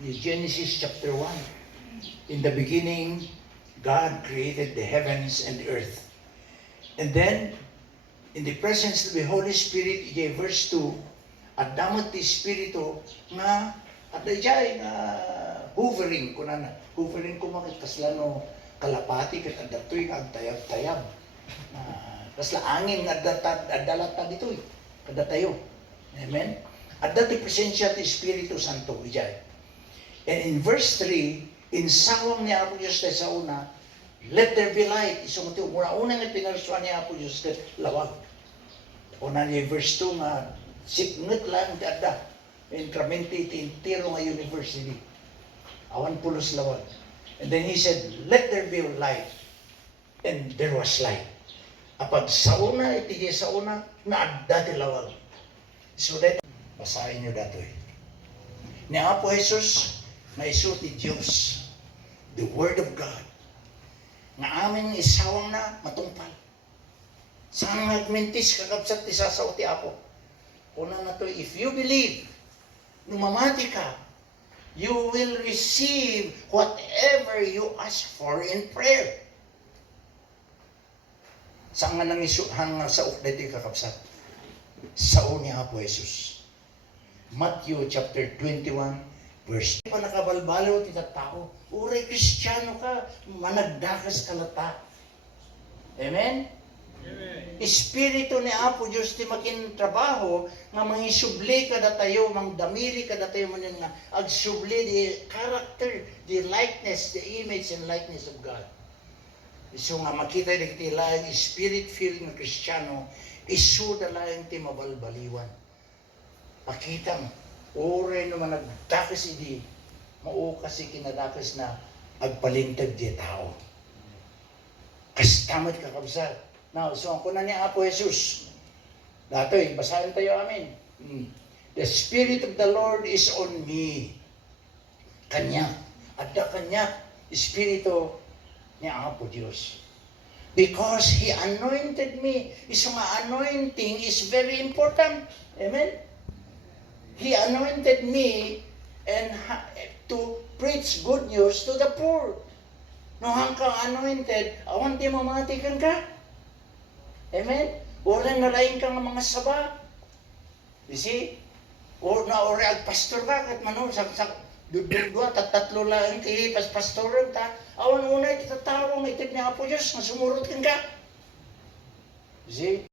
Genesis chapter 1. In the beginning, God created the heavens and the earth. And then, in the presence of the Holy Spirit, verse 2, at damot ti Espiritu nga at dayjay nga hovering ko na hovering ko makit kaslano kalapati ket adatoy nga agtayab-tayab. Kasla angin nga adalata ditoy kada tayo. Amen. Adda ti presensya ti Espiritu Santo ijay. And in verse 3, in sawang ni Apo Diyos tayo sa una, let there be light. Isong ito, una nga pinarsuan ni Apo Diyos ket lawag. Una ni verse 2 nga sipnget lang dada incremente iti entero nga university. Awan pulos lawag. And then he said, let there be light. And there was light. Apag sa una, iti sa una, naadda ti lawag. So that, basahin nyo datoy. Ni Apo Jesus, maiso ti Diyos, the Word of God, nga aming isawang na matungpal. Saan nagmintis kakabsat ti sasaw ti Apo? Una na to, if you believe, numamati ka, you will receive whatever you ask for in prayer. Saan nga nang isuhang sa ukdete kakabsat? Sao ni Apo Jesus. Matthew chapter 21, verse. Pa nakabalbalaw ti tao, uray Kristiyano ka, managdakas kalata. Amen? Espiritu ni Apo Diyos ti makin trabaho nga mangisubli kada tayo, mangdamiri kada tayo manin nga agsubli the character, the likeness, the image and likeness of God. So nga makita ti laing spirit-filled nga Kristiyano, isu da laing ti mabalbaliwan. Pakitang oray naman nagdakas idi, mao kasi kinadakas na agpalintag di tao. Kastamat kakabsat. Now, so ako na ni Apo Jesus. Datoy, basahin tayo amin. The Spirit of the Lord is on me. Kanya. At the Kanya, Espiritu ni Apo Diyos. Because He anointed me. Isang anointing is very important. Amen? He anointed me and to preach good news to the poor. No hang kang anointed, awan di mamatikan ka. Amen? Ora nalain ka ng mga saba. You see? Ora agpastor ka, kat mano, dudwa, tatlo lang ti pastoran ta. Awan unay, titatawang itig ni Apo Diyos, masumurot ka. You see?